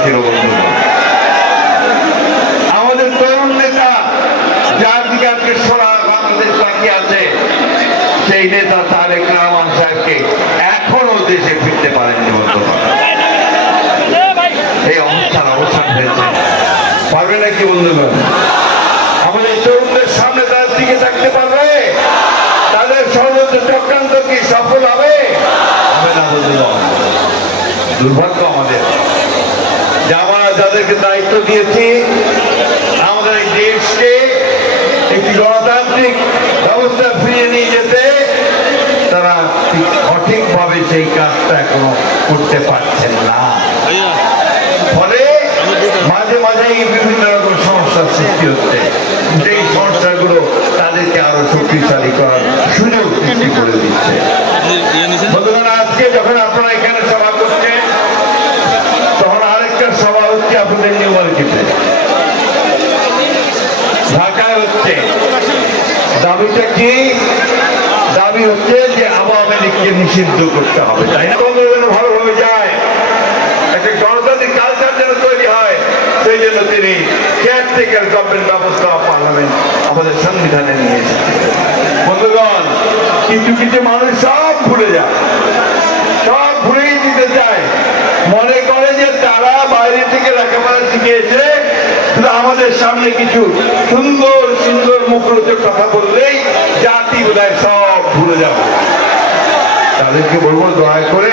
রেখেছিল বন্ধুরা আমাদের তরুণ নেতা, যার দিকে আজকে সোনা বাংলাদেশ তাকিয়ে আছে, সেই নেতা তারেক রহমান সাহেবকে এখনও দেশে ফিরতে পারেননি বন্ধুরা এই অবস্থার অবসান হয়েছে। পারবে নাকি বন্ধুগণ আমাদের তরুণদের সামনে তার দিকে থাকতে পারবে? তাদের ষড়যন্ত্র চক্রান্ত কি সফল হবে? হবে না বন্ধুগণ দুর্ভাগ্য আমাদের। যাদেরকে দায়িত্ব দিয়েছি আমাদের এই দেশকে একটি গণতান্ত্রিক ব্যবস্থা ফিরিয়ে নিয়ে যেতে তারা ঠিক সঠিকভাবে সেই কাজটা এখনও করতে পারছেন না। ফলে মাঝে মাঝে বিভিন্ন রকম সমস্যার সৃষ্টি হচ্ছে সেই সমস্যাগুলো তাদেরকে আরও শক্তিশালী করার সুযোগ সৃষ্টি করে দিচ্ছে বন্ধুগণ আজকে যখন আপনারা এখানে সভা করছেন তখন আরেকটা সভা হচ্ছে আপনাদের নিউ মার্কেটে ঢাকায় হচ্ছে দাবিটা কি? দাবি হচ্ছে যে আওয়ামী লীগকে নিষিদ্ধ করতে হবে, তাই না? যেন ভালোভাবে যায়। একটা গণতান্ত্রিক কালচার যেন তৈরি হয়, সেই জন্য তিনি কেয়ারটেকার গভর্নমেন্ট ব্যবস্থা পার্লামেন্ট আমাদের সংবিধানে নিয়ে এসেছেন। বন্ধুগণ, কিছু কিছু মানুষ সব ভুলে যায়, সব ভুলেই দিতে চায়। মনে করে যে তারা বাইরে থেকে লেখাপড়া শিখে এসে শুধু আমাদের সামনে কিছু সুন্দর সুন্দর মুখরোচক কথা বললেই জাতি বোধহয় সব ভুলে যাবে। তাদেরকে বলব, দয়া করে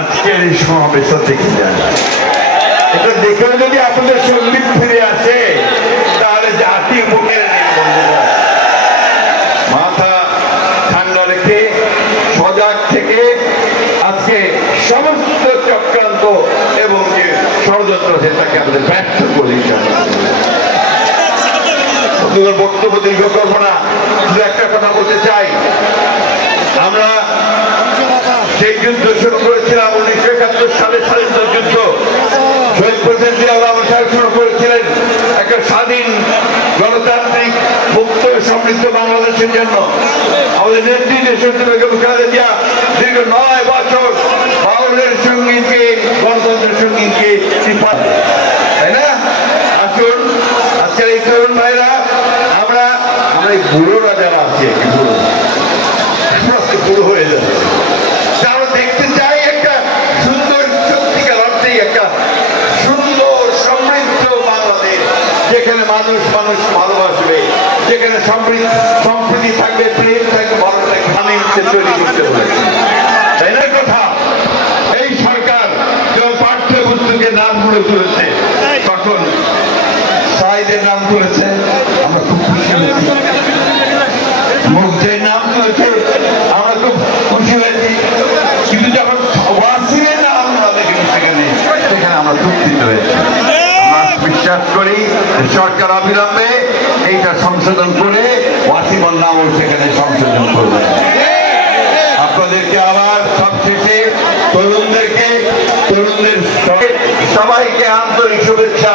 আজকের এই সমাবেশটা দেখে যান। এটা দেখে যদি আপনাদের সংগীত ফিরে আসে, তাহলে জাতি মুখে মাথা ঠান্ডা রেখে, সজাগ থেকে আজকে সমস্ত চক্রান্ত ষড়যন্ত্র আছে তাকে আমাদের ব্যর্থ করে দিতে বক্তব্য দীর্ঘ করব না। শুধু একটা কথা বলতে চাই। আমরা সেই যুদ্ধ শুরু করেছিলাম উনিশশো একাত্তর সালে স্বাধীনতা যুদ্ধ। শহীদ প্রেসিডেন্ট জিয়াউর রহমান সাহেব শুরু করেছিলেন একটা স্বাধীন গণতান্ত্রিক, মুক্ত সমৃদ্ধ বাংলাদেশের জন্য। আমাদের নেত্রী বেগম খালেদা দীর্ঘ নয় বছর বাউলের সঙ্গীতকে গণতন্ত্রের সঙ্গীতকে চিপা তাই না আসুন আজকের এই তরুণ ভাইরা আমরা আমরা এই বুড়োরা যারা আছি আর কি বুড়ো আমরা তো বুড়ো হয়ে যাচ্ছে তা আমরা দেখতে চাই একটা সুন্দর সত্যিকার অর্থেই একটা সুন্দর সমৃদ্ধ বাংলাদেশ যেখানে মানুষ ভালোবাসবে। যেখানে সম্প্রীতি থাকবে, প্রেম থাকবে ভালো থাকবে তৈরি করতে হবে। কথা? এই সরকার পুস্তকের নামগুলো তুলেছে তখন সাইদের নাম তুলেছে আমরা খুব খুশি হয়েছি মুগ্ধের নাম তুলেছে আমরা খুব খুশি হয়েছি কিন্তু যখন ওয়াসিমের নাম আমরা দেখি সেখানে সেখানে আমরা দুঃখিত হয়েছি আমরা বিশ্বাস করি, সরকার অবিলম্বে এইটা সংশোধন করে ওয়াসিমের নামও সেখানে সংশোধন করবে। আপনাদেরকে আবার সবশেষে তরুণদেরকে, তরুণদের সবাইকে আন্তরিক শুভেচ্ছা।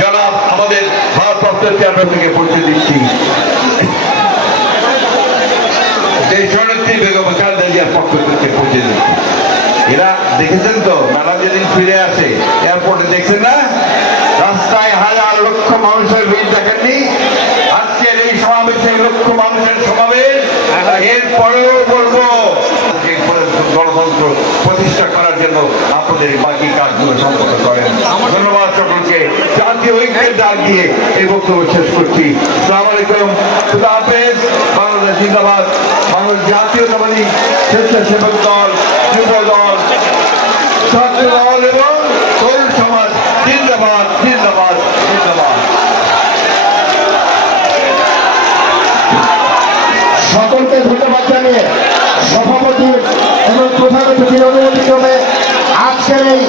জনাব, আমাদের ভারপ্রাপ্ত চেয়ারম্যান থেকে পৌঁছে দিচ্ছি। শরণার্থী বেগম খালেদা জিয়ার পক্ষ থেকে পৌঁছে দিচ্ছি। এরা দেখেছেন তো, মেলা যেদিন ফিরে আসে দিয়ে এই বক্তব্য শেষ করছি। সালাম আলাইকুম। খুদা বাংলাদেশ জিন্দাবাদ। বাংলাদেশ জাতীয়তাবাদী স্বেচ্ছাসেবক দল, যুব দল, ছাত্র দল এবং তরুণ সমাজ। জিন্দাবাদ জিন্দাবাদ জিন্দাবাদ। সকলকে ধন্যবাদ জানিয়ে সভাপতি এবং প্রধান অনুমতি ক্রমে আজকের এই